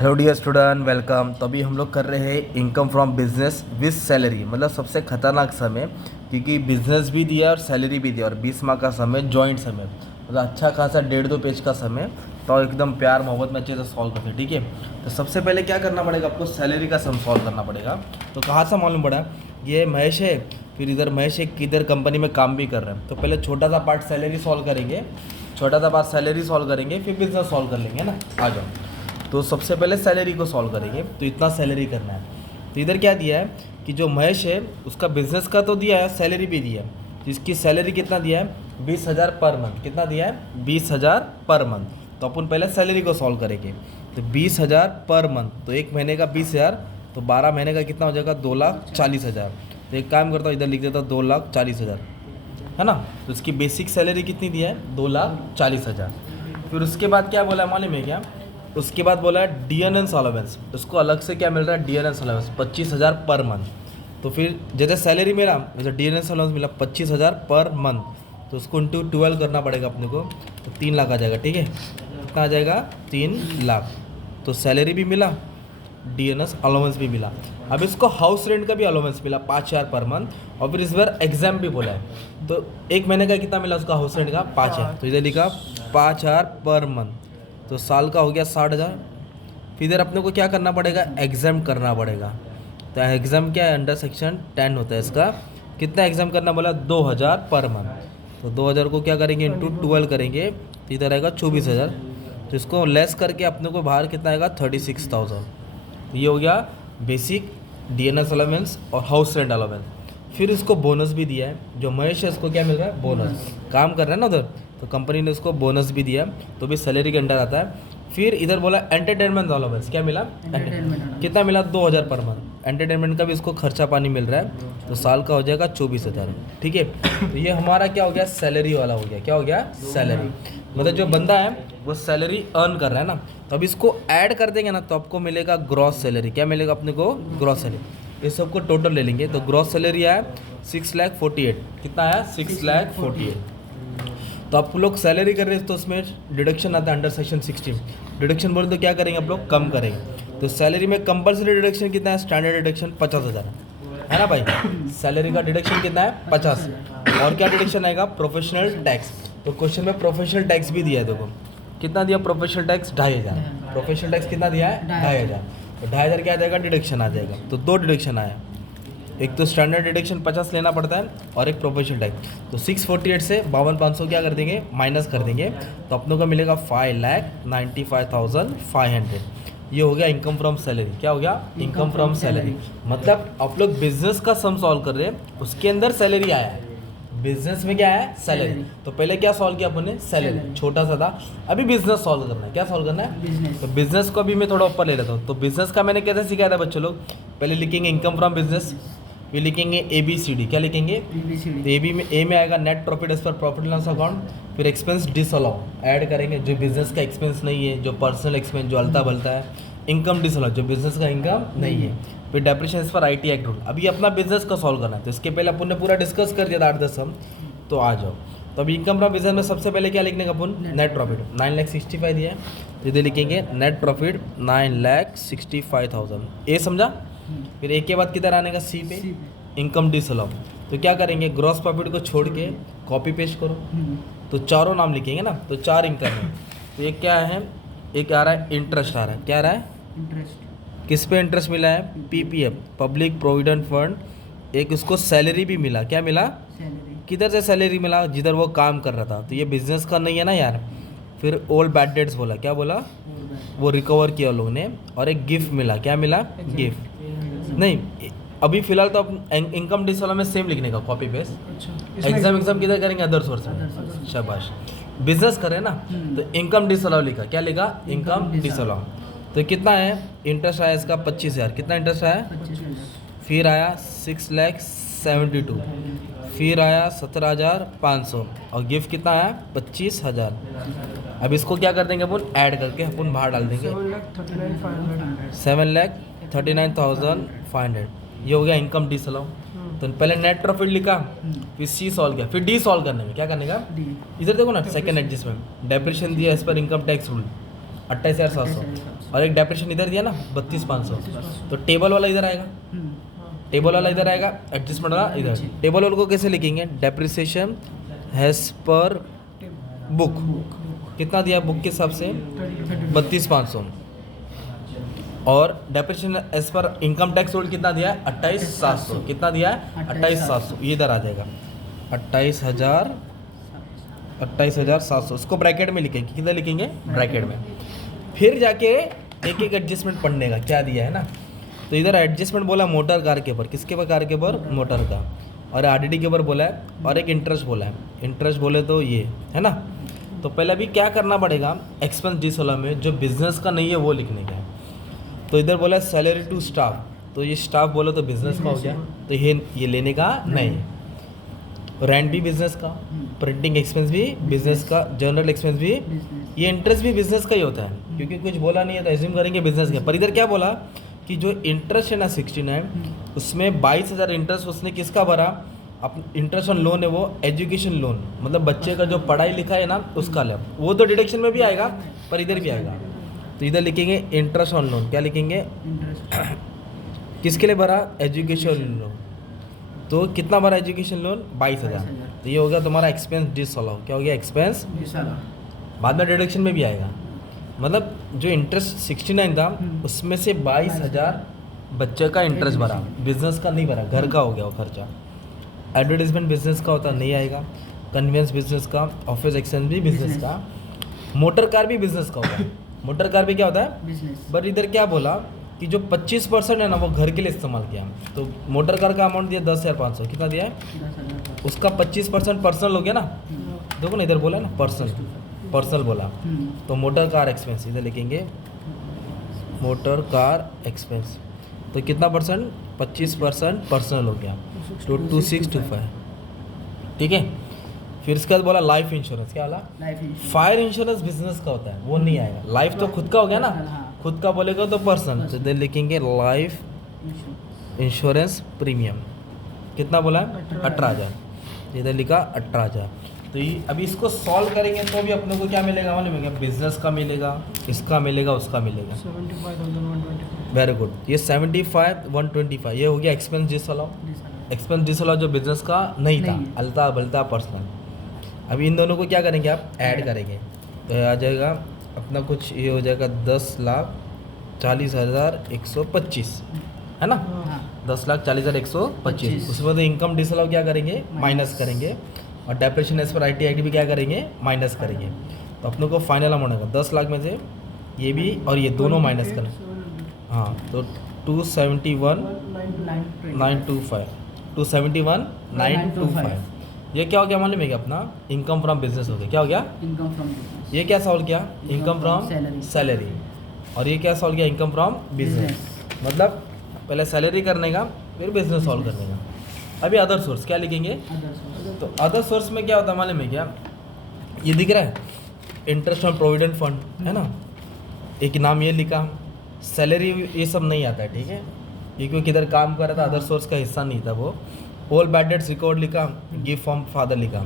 Hello dear student, welcome. तो अभी हम लोग कर रहे हैं income from business with salary, मतलब सबसे खतरनाक समय, क्योंकि बिजनेस भी दिया और सैलरी भी दिया और 20 माह का समय, जॉइंट समय, मतलब अच्छा खासा 1.5-2 पेज का समय। तो एकदम प्यार मोहब्बत में अच्छे से सॉल्व करते हैं, ठीक है। तो सबसे पहले क्या करना पड़ेगा आपको, सैलरी का सम सॉल्व करना पड़ेगा। तो कहाँ से मालूम पड़ा, ये महेश है, फिर इधर महेश एक इधर कंपनी में काम भी कर रहे हैं। तो पहले छोटा सा पार्ट सैलरी सॉल्व करेंगे, छोटा सा पार्ट सैलरी सॉल्व करेंगे, फिर बिजनेस सॉल्व कर लेंगे ना। आ जाओ। तो सबसे पहले सैलरी को सॉल्व करेंगे। तो इतना सैलरी करना है। तो इधर क्या दिया है कि जो महेश है उसका बिजनेस का तो दिया है, सैलरी भी दिया है। तो इसकी सैलरी कितना दिया है, 20,000 पर मंथ। कितना दिया है, 20,000 पर मंथ। तो अपन पहले सैलरी को सॉल्व करेंगे। तो 20,000 पर मंथ, तो एक महीने का 20,000, तो 12 महीने का कितना हो जाएगा, 2,40,000। तो एक काम करता हूँ, इधर लिख देता हूँ 2,40,000, है ना। तो इसकी बेसिक सैलरी कितनी दिया है, 2,40,000। फिर उसके बाद क्या बोला है मालूम है क्या, उसके बाद बोला है डीएनएस अलाउंस। उसको अलग से क्या मिल रहा है, डीएनएस अलाउंस 25,000 पर मंथ। तो फिर जैसे सैलरी मेरा, जैसे डीएनएस अलाउंस मिला 25,000 पर मंथ, तो उसको इंटू 12 करना पड़ेगा अपने को। तो 3 लाख आ जाएगा, ठीक है। कितना आ जाएगा, 3 लाख। तो सैलरी भी मिला, डीएनएस अलाउंस भी मिला। अब इसको हाउस रेंट का भी अलाउंस मिला 5,000 पर मंथ। और फिर इस बार एग्जाम भी बोला है, तो एक महीने का कितना मिला उसका हाउस रेंट का, 5,000। तो इधर लिखा 5,000 पर मंथ, तो साल का हो गया 60,000। फिर इधर अपने को क्या करना पड़ेगा, एग्जाम करना पड़ेगा। तो एग्जाम क्या है, अंडर सेक्शन 10 होता है इसका। कितना एग्जाम करना बोला, 2,000 पर मंथ। तो 2,000 को क्या करेंगे, इंटू 12 करेंगे, तो इधर आएगा 24,000। तो इसको लेस करके अपने को बाहर कितना आएगा, 36,000। ये हो गया बेसिक डीएनएस अलाउंस और हाउस रेंट अलाउंस। फिर इसको बोनस भी दिया है, जो महेश है उसको क्या मिल रहा है, बोनस। काम कर रहा है ना उधर, तो कंपनी ने उसको बोनस भी दिया, तो भी सैलरी के अंडर आता है। फिर इधर बोला एंटरटेनमेंट अलाउंस, क्या मिला, कितना मिला, 2,000 पर मंथ। एंटरटेनमेंट का भी इसको खर्चा पानी मिल रहा है, तो साल का हो जाएगा 24,000, ठीक है। तो ये हमारा क्या हो गया, सैलरी वाला हो गया। क्या हो गया, सैलरी। मतलब जो बंदा है वो सैलरी अर्न कर रहा है ना, तो अब इसको ऐड कर देंगे ना, तो आपको मिलेगा ग्रॉस सैलरी। क्या मिलेगा अपने को, ग्रॉस सैलरी। इस सबको टोटल ले लेंगे, तो ग्रॉस सैलरी आया 6,48,000। कितना आया, 6,48,000। तो आप लोग सैलरी कर रहे हैं, तो उसमें डिडक्शन आता है अंडर सेक्शन 16। डिडक्शन बोले तो क्या करेंगे आप लोग, कम करेंगे। तो सैलरी में कंपलसरी डिडक्शन कितना है, स्टैंडर्ड डिडक्शन 50,000 है ना भाई। सैलरी का डिडक्शन कितना है, 50। और क्या डिडक्शन आएगा, प्रोफेशनल टैक्स। तो क्वेश्चन में प्रोफेशनल टैक्स भी दिया है, देखो कितना दिया प्रोफेशनल टैक्स, 2,500। प्रोफेशनल टैक्स कितना दिया है, 2,500। तो 2,500 क्या आ जाएगा, डिडक्शन आ जाएगा। तो 2 डिडक्शन आया, एक तो स्टैंडर्ड डिडक्शन 50 लेना पड़ता है, और एक प्रोफेशनल टैक्स। तो 648 से 52,500 क्या कर देंगे, माइनस कर देंगे, तो अपनों को मिलेगा 5,95,500। ये हो गया इनकम फ्रॉम सैलरी। क्या हो गया, इनकम फ्रॉम सैलरी। मतलब आप लोग बिजनेस का सम सॉल्व कर रहे हैं, उसके अंदर सैलरी आया है। बिजनेस में क्या है, सैलरी। तो पहले क्या सॉल्व किया अपन ने, सैलरी, छोटा सा था। अभी बिजनेस सॉल्व करना है। क्या सॉल्व करना है, बिजनेस। तो बिजनेस को अभी मैं थोड़ा ऊपर ले लेता हूँ। तो बिजनेस का मैंने कैसे सिखाया था बच्चों लोग, पहले लिखेंगे इनकम फ्रॉम बिजनेस, फिर लिखेंगे ABCD। क्या लिखेंगे, AB में ए में आएगा net profit as per profit loss account. फिर एक्सपेंस डिसअलाउ ऐड करेंगे, जो बिजनेस का एक्सपेंस नहीं है, जो पर्सनल एक्सपेंस जो अलता बलता है। इनकम डिसअलाउ, जो बिजनेस का इनकम नहीं है। फिर depreciation as per IT act rule. अभी अपना बिजनेस का सॉल्व करना है, तो इसके पहले अपन ने पूरा डिस्कस कर दिया था 8-10 सम। तो आ जाओ। तो अभी इनकम फ्रॉम बिजनेस में सबसे पहले क्या लिखने का अपन, नेट प्रॉफिट 9,65,000 दिया है, तो इधर लिखेंगे नेट प्रॉफिट 9,65,000। ए समझा। फिर एक के बाद किधर आने का, सी पे, इनकम डिसअलाउ। तो क्या करेंगे, ग्रॉस प्रॉफिट को छोड़ के कॉपी पेस्ट करो, तो चारों नाम लिखेंगे ना, तो 4 इनकम है। तो एक क्या है, एक आ रहा है इंटरेस्ट आ रहा है। क्या आ रहा है, इंटरेस्ट। किस पे इंटरेस्ट मिला है, PPF, पब्लिक प्रोविडेंट फंड। एक उसको सैलरी भी मिला। क्या मिला, किधर से सैलरी मिला, जिधर वो काम कर रहा था। तो ये बिजनेस का नहीं है ना यार। फिर ओल्ड बैड डेट्स बोला। क्या बोला, वो रिकवर किया लोगों ने। और एक गिफ्ट मिला। क्या मिला, गिफ्ट नहीं। अभी फिलहाल तो इनकम डिसअलाउ में सेम लिखने का, कॉपी पेस्ट। एग्जाम किधर करेंगे, अदर सोर्स में। शाबाश, बिजनेस करें ना, तो इनकम डिसअलाउ लिखा। क्या लिखा, इनकम डिसअलाउ। तो कितना है, इंटरेस्ट आया इसका 25,000। कितना इंटरेस्ट आया, फिर आया 6,72,000। फिर आया 17,500। और गिफ्ट कितना आया, 25,000। अब इसको क्या कर देंगे अपन, ऐड करके अपन बाहर डाल देंगे, 7,39,500। ये हो गया इनकम डिसअलाउ। तो पहले नेट प्रॉफिट लिखा, फिर C सॉल्व किया, फिर D सॉल्व करने में क्या करने का, इधर देखो ना, सेकंड एडजस्टमेंट, डेप्रिशिएशन दिया as per income tax rule. 28,700 और एक डेप्रिसिएशन इधर दिया ना 32,500, तो टेबल वाला इधर आएगा, टेबल वाला इधर आएगा, एडजस्टमेंट वाला इधर। टेबल वाले को कैसे लिखेंगे? डेप्रिसिएशन हैज़ पर बुक कितना दिया बुक के हिसाब से 32,500 और depreciation as per income tax rule कितना दिया है 28,700। कितना दिया है 28,700, ये इधर आ जाएगा 28,700। उसको ब्रैकेट में लिखेंगे, किधर लिखेंगे? ब्रैकेट में। फिर जाके एक एक एडजस्टमेंट पढ़ने का क्या दिया है ना, तो इधर एडजस्टमेंट बोला मोटर कार के ऊपर, किसके कार के ऊपर? मोटर का, और आरडीडी के ऊपर बोला है, और एक इंटरेस्ट बोला है। इंटरेस्ट बोले तो ये है ना, तो पहले अभी क्या करना पड़ेगा? एक्सपेंस D16 में जो बिजनेस का नहीं है वो लिखने का है। तो इधर बोला है सैलरी टू स्टाफ, तो ये स्टाफ बोलो तो बिजनेस का हो गया, तो ये लेने का नहीं है। रेंट भी बिजनेस का, प्रिंटिंग एक्सपेंस भी बिजनेस का, जनरल एक्सपेंस भी, ये इंटरेस्ट भी बिजनेस का ही होता है, क्योंकि कुछ बोला नहीं है तो एज्यूम करेंगे बिजनेस का। पर इधर क्या बोला कि जो इंटरेस्ट है ना 69, उसमें 22,000 इंटरेस्ट उसने किसका भरा? इंटरेस्ट ऑन लोन है वो एजुकेशन लोन, मतलब बच्चे का जो पढ़ाई लिखा है ना उसका ले, वो तो डिडक्शन में भी आएगा पर इधर भी आएगा। तो इधर लिखेंगे इंटरेस्ट ऑन लोन, क्या लिखेंगे? किसके लिए भरा? Education loan. तो कितना भरा एजुकेशन लोन? 22,000। तो ये हो गया तुम्हारा एक्सपेंस D16। क्या हो गया? Expense D16। बाद में डिडक्शन में भी आएगा, मतलब जो इंटरेस्ट 69 था उसमें से 22,000 बच्चे का इंटरेस्ट भरा, बिजनेस का नहीं भरा, घर का हो गया वो खर्चा। एडवर्टीजमेंट बिजनेस का होता नहीं आएगा, कन्वेंस बिजनेस का, ऑफिस एक्सचेंज भी बिजनेस का, मोटर कार भी बिजनेस का होता है। मोटर कार भी क्या होता है? बिजनेस। बट इधर क्या बोला कि जो 25% है ना वो घर के लिए इस्तेमाल किया, तो मोटर कार का अमाउंट दिया 10,500। कितना दिया है? उसका 25% पर्सनल हो गया ना, देखो ना इधर बोला ना पर्सनल बोला, तो मोटर कार एक्सपेंस इधर लिखेंगे मोटर कार एक्सपेंस। तो कितना परसेंट? 25% पर्सनल हो गया, तो 2625। ठीक है। फिर इसके बाद बोला लाइफ इंश्योरेंस, क्या बोला? फायर इंश्योरेंस बिजनेस का होता है, वो नहीं आएगा। लाइफ तो खुद का हो गया ना, खुद का बोलेगा तो पर्सनल, तो इधर लिखेंगे लाइफ इंश्योरेंस प्रीमियम। कितना बोला है? 18,000। इधर लिखा 18,000। तो ये अभी इसको सॉल्व करेंगे तो अभी अपने को क्या मिलेगा? मालूम है क्या? बिजनेस का मिलेगा, इसका मिलेगा, उसका मिलेगा। 75,125। Very good. ये 75,125 ये हो गया एक्सपेंस D16। एक्सपेंस D16 जो बिजनेस का नहीं था, अलता बलता पर्सनल। अभी इन दोनों को क्या करेंगे? आप ऐड करेंगे तो आ जाएगा अपना कुछ, ये हो जाएगा 10,40,125 है ना, 10,40,125। उसमें तो इनकम D16 क्या करेंगे? माइनस करेंगे, और depreciation as per IT act भी क्या करेंगे? माइनस करेंगे। तो अपने को फाइनल अमाउंट होगा 10 लाख में से ये भी और ये दोनों माइनस करें। हाँ, तो 271,925 271,925 ये क्या हो गया? मालूम है क्या? अपना इनकम फ्रॉम बिजनेस हो गया। क्या हो गया? Income from business. ये क्या सॉल्व किया? Income from salary. और ये क्या सॉल्व किया? Income from business. मतलब पहले सैलरी करने का, फिर बिजनेस सॉल्व करने का। अभी अदर सोर्स क्या लिखेंगे? तो अदर सोर्स में क्या होता है मालूम है क्या? ये दिख रहा है इंटरेस्ट ऑन प्रोविडेंट फंड, है ना, एक नाम ये लिखा। सैलरी ये सब नहीं आता है, ठीक है, ये क्योंकि किधर काम कर रहा था, अदर सोर्स का हिस्सा नहीं था वो। ऑल बैड डेट्स रिकॉर्ड लिखा, गिफ्ट फ्रॉम फादर लिखा।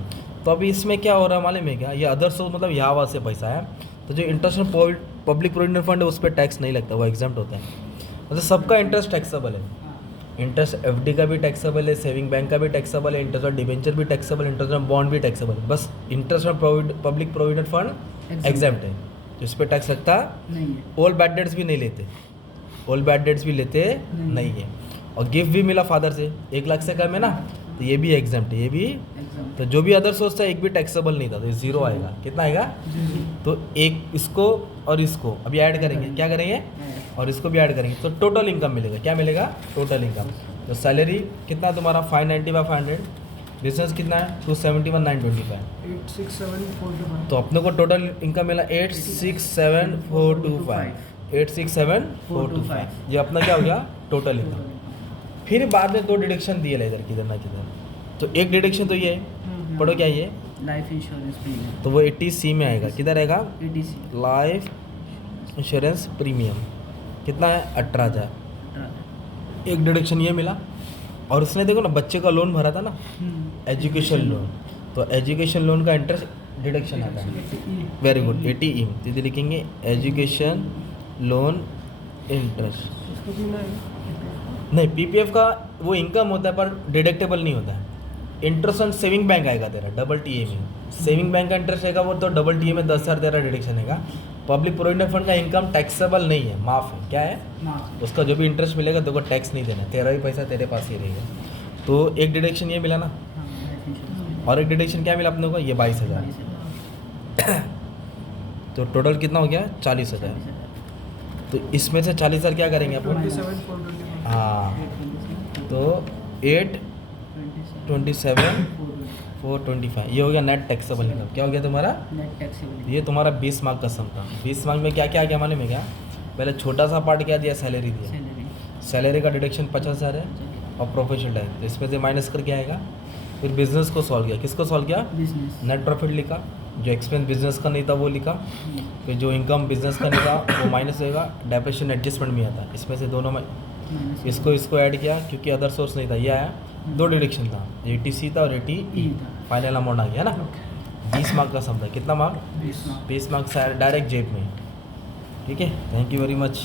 तो अभी इसमें क्या हो रहा है मालूम है क्या? ये अदर सोर्स मतलब यहाँ वहाँ से पैसा है, तो जो interest on public provident fund है उस पर टैक्स नहीं लगता, वो एग्जाम्प्ट होता है। मतलब सबका इंटरेस्ट टैक्सेबल है। इंटरेस्ट FD का भी टैक्सेबल है, सेविंग बैंक का भी टैक्सेबल है, इंटरेस्ट ऑन डिबेंचर भी टैक्सेबल है, इंटरेस्ट ऑन बॉन्ड भी टैक्सेबल है। बस interest on public provident fund exempt है, तो इस पर टैक्स लगता नहीं है। ऑल बैड डेट्स भी नहीं लेते, ऑल बैड डेट्स भी लेते नहीं है। और गिफ्ट भी मिला फादर से 1 लाख से कम है ना, तो ये भी एग्जाम्प्ट है, ये भी। तो जो भी अदर सोर्स था एक भी टैक्सेबल नहीं था, तो ये 0 आएगा। कितना आएगा? तो एक इसको और इसको अभी ऐड करेंगे, क्या करेंगे? और इसको भी ऐड करेंगे, तो टोटल इनकम मिलेगा। क्या मिलेगा? Total income. तो सैलरी कितना तुम्हारा 590/500, बिजनेस कितना है 271,925, 867,425। तो अपने को टोटल इनकम मिला 867,425, 867,425। ये अपना क्या हो गया? Total income. फिर बाद में 2 डिडक्शन दिए इधर किधर ना किधर, तो एक डिडक्शन तो ये है, पढ़ो क्या ये? Life insurance premium. तो वो 80C में आएगा। किधर आएगा? 80C। लाइफ इंश्योरेंस प्रीमियम कितना है? 18,000। एक डिडक्शन ये मिला। और उसने देखो ना बच्चे का लोन भरा था ना, एजुकेशन लोन, तो एजुकेशन लोन का इंटरेस्ट डिडक्शन आता है वेरी गुड 80 ई तिथे लिखेंगे एजुकेशन लोन इंटरेस्ट इसको भी ना नहीं पीपीएफ का वो इनकम होता है पर डिडक्टेबल नहीं होता है इंटरेस्ट ऑन सेविंग बैंक आएगा तेरा डबल टीए में सेविंग बैंक का इंटरेस्ट आएगा वो तो डबल टीए में 10,000 तेरा डिडक्शन आएगा पब्लिक प्रोविडेंट फंड का इनकम टैक्सेबल नहीं है माफ है क्या है उसका जो भी इंटरेस्ट मिलेगा तो को टैक्स नहीं देना तेरा ही पैसा तेरे पास ही रहेगा तो एक डिडक्शन ये मिला ना और एक डिडक्शन क्या मिला अपने को ये 22,000 तो टोटल कितना हो गया 40,000 तो इसमें से 40,000 क्या करेंगे अपन 27,425 हाँ तो 827,425 ये हो गया नेट टैक्सेबल इनकम क्या हो गया तुम्हारा नेट टैक्सेबल ये तुम्हारा 20 मार्क का सम था 20 मार्क में क्या क्या आ गया मालूम है क्या पहले छोटा सा पार्ट क्या दिया सैलरी दिया सैलरी सैलरी का डिडक्शन 50,000 है और प्रोफेशनल टैक्स तो इसमें से माइनस करके आएगा फिर बिजनेस को सॉल्व किया किसको सॉल्व किया बिजनेस नेट प्रॉफिट लिखा जो एक्सपेंस बिजनेस का नहीं था वो लिखा फिर जो इनकम बिजनेस का नहीं था वो माइनस होगा डेप्रेशन एडजस्टमेंट में आता इसमें से दोनों में इसको ऐड किया क्योंकि अदर सोर्स नहीं था ये आया 2 डिडक्शन था 80C था और 80E फाइनल अमाउंट आ गया ना 20 मार्क का सम था कितना मार्क 20 मार्क्स डायरेक्ट जेब में ठीक है थैंक यू वेरी मच